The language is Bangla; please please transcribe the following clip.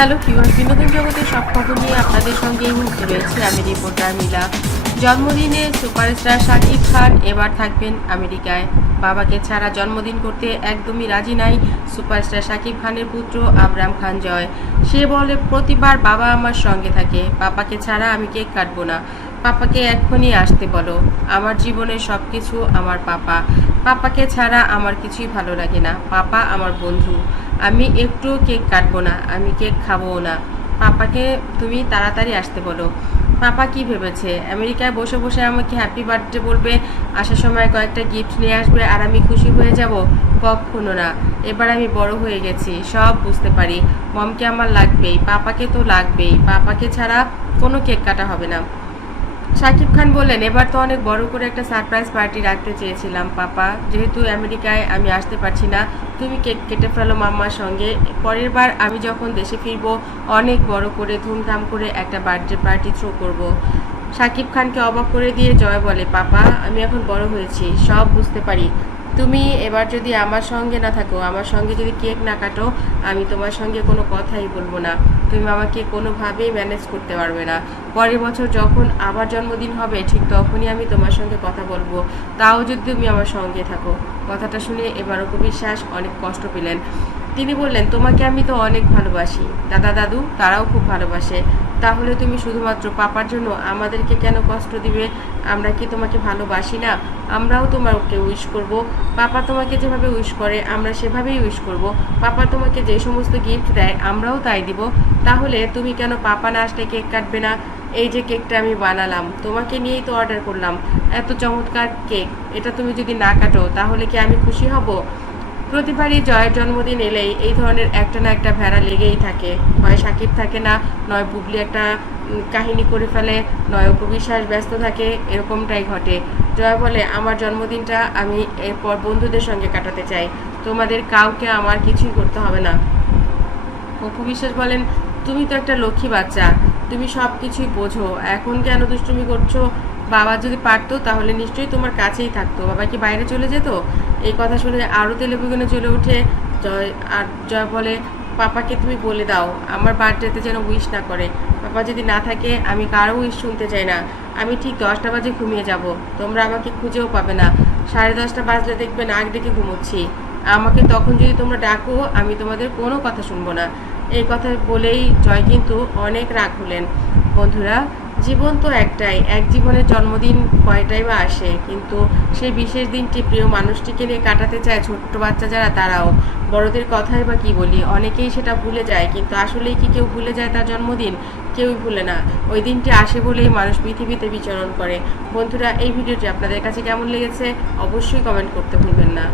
হ্যালো ফিওর বিনোদন জগতের সব খবর নিয়ে আপনাদের সঙ্গে এই মুহূর্তে রয়েছে আমি রিপোর্টার মিলা জন্মদিনে সুপারস্টার শাকিব খান, এবার থাকবেন আমেরিকায়। বাবাকে ছাড়া জন্মদিন করতে একদমই রাজি নাই সুপারস্টার শাকিব খানের পুত্র আবরাম খান জয়। সে বলে, প্রতিবার বাবা আমার সঙ্গে থাকে। পাপাকে ছাড়া আমি কেক কাটবো না। পাপাকে এক্ষুনি আসতে বলো। আমার জীবনের সব কিছু আমার পাপা। পাপাকে ছাড়া আমার কিছুই ভালো লাগে না। পাপা আমার বন্ধু। আমি একটু কেক কাটবো না, আমি কেক খাবও না। পাপাকে তুমি তাড়াতাড়ি আসতে বলো। পাপা কি ভেবেছে? আমেরিকায় বসে বসে আমাকে হ্যাপি বার্থডে বলবে, আসার সময় কয়েকটা গিফট নিয়ে আসবে আর আমি খুশি হয়ে যাব? কখনো না। এবার আমি বড় হয়ে গেছি, সব বুঝতে পারি। মমকে আমার লাগবেই, পাপাকে তো লাগবেই। পাপাকে ছাড়া কোনো কেক কাটা হবে না। শাকিব খান বললেন, এবার তো অনেক বড় করে একটা সারপ্রাইজ পার্টি রাখতে চেয়েছিলাম, পাপা। যেহেতু আমেরিকায় আমি আসতে পারছি না, তুমি কেক কেটে ফেলো মাম্মার সঙ্গে। পরের বার আমি যখন দেশে ফিরব, অনেক বড় করে ধুমধাম করে একটা বার্থডে পার্টি থ্রো করব। শাকিব খানকে অবাক করে দিয়ে জয় বলে, পাপা, আমি এখন বড় হয়েছি, সব বুঝতে পারি। তুমি এবার যদি আমার সঙ্গে না থাকো, আমার সঙ্গে যদি কেক না কাটো, আমি তোমার সঙ্গে কোনো কথাই বলব না। তুমি আমাকে কোনোভাবেই ম্যানেজ করতে পারবে না। পরের বছর যখন আবার জন্মদিন হবে, ঠিক তখনই আমি তোমার সঙ্গে কথা বলব। তাও যদি তুমি আমার সঙ্গে থাকো। কথাটা শুনে এবারও অপু বিশ্বাস অনেক কষ্ট পেলেন। তিনি বললেন, তোমাকে আমি তো অনেক ভালোবাসি। দাদা, দাদু, তারাও খুব ভালোবাসে। তাহলে তুমি শুধুমাত্র পাপার জন্য আমাদেরকে কেন কষ্ট দিবে? আমরা কি তোমাকে ভালোবাসি না? আমরাও তোমাকে উইশ করব। পাপা তোমাকে যেভাবে উইশ করে, আমরা সেভাবেই উইশ করব। পাপা তোমাকে যে সমস্ত গিফট দেয়, আমরাও তাই দিব। তাহলে তুমি কেন পাপা না আসলে কেক কাটবে না? এই যে কেকটা আমি বানালাম, তোমাকে নিয়েই তো অর্ডার করলাম। এত চমৎকার কেক, এটা তুমি যদি না কাটো, তাহলে কি আমি খুশি হব? প্রতিবারই জয়ের জন্মদিন এলেই এই ধরনের একটা না একটা ভেড়া লেগেই থাকে। হয় সাকিব থাকে না, নয় বুবলি একটা কাহিনী করে ফেলে, নয় উপবিশ্বাস ব্যস্ত থাকে, এরকমটাই ঘটে। জয় বলে, আমার জন্মদিনটা আমি এরপর বন্ধুদের সঙ্গে কাটাতে চাই। তোমাদের কাউকে আমার কিছুই করতে হবে না। অপু বিশ্বাস বলেন, তুমি তো একটা লক্ষ্মী বাচ্চা। তুমি সব কিছুই বোঝো। এখন কেন দুষ্টুমি করছ? বাবা যদি পারতো, তাহলে নিশ্চয়ই তোমার কাছেই থাকতো। বাবা কি বাইরে চলে যেত? এই কথা শুনে আরও তেলেপুগুনে চলে ওঠে। জয়, আর জয় বলে, পাপাকে তুমি বলে দাও, আমার বার্থডেতে যেন উইশ না করে। পাপা যদি না থাকে, আমি কারও উইশ শুনতে চাই না। আমি ঠিক দশটা বাজে ঘুমিয়ে যাব। তোমরা আমাকে খুঁজেও পাবে না। সাড়ে দশটা বাজলে দেখবে নাক ডেকে ঘুমোচ্ছি। আমাকে তখন যদি তোমরা ডাকো, আমি তোমাদের কোনো কথা শুনব না। এই কথা বলেই জয় কিন্তু অনেক রাগ হলেন। বন্ধুরা জীবন তো একটাই, এক জীবনের জন্মদিন কয়টাই বা আসে, কিন্তু সেই বিশেষ দিনটি প্রিয় মানুষটিকে নিয়ে কাটাতে চায় ছোট্ট বাচ্চা যারা তারাও। বড়দের কথাই বা কি বলি, অনেকেই সেটা ভুলে যায়, কিন্তু আসলেই কি কেউ ভুলে যায় তার জন্মদিন? কেউই ভুলে না। ওই দিনটি আসে বলেই মানুষ পৃথিবীতে বিচরণ করে। বন্ধুরা, এই ভিডিওটি আপনাদের কাছে কেমন লেগেছে? অবশ্যই কমেন্ট করতে ভুলবেন না।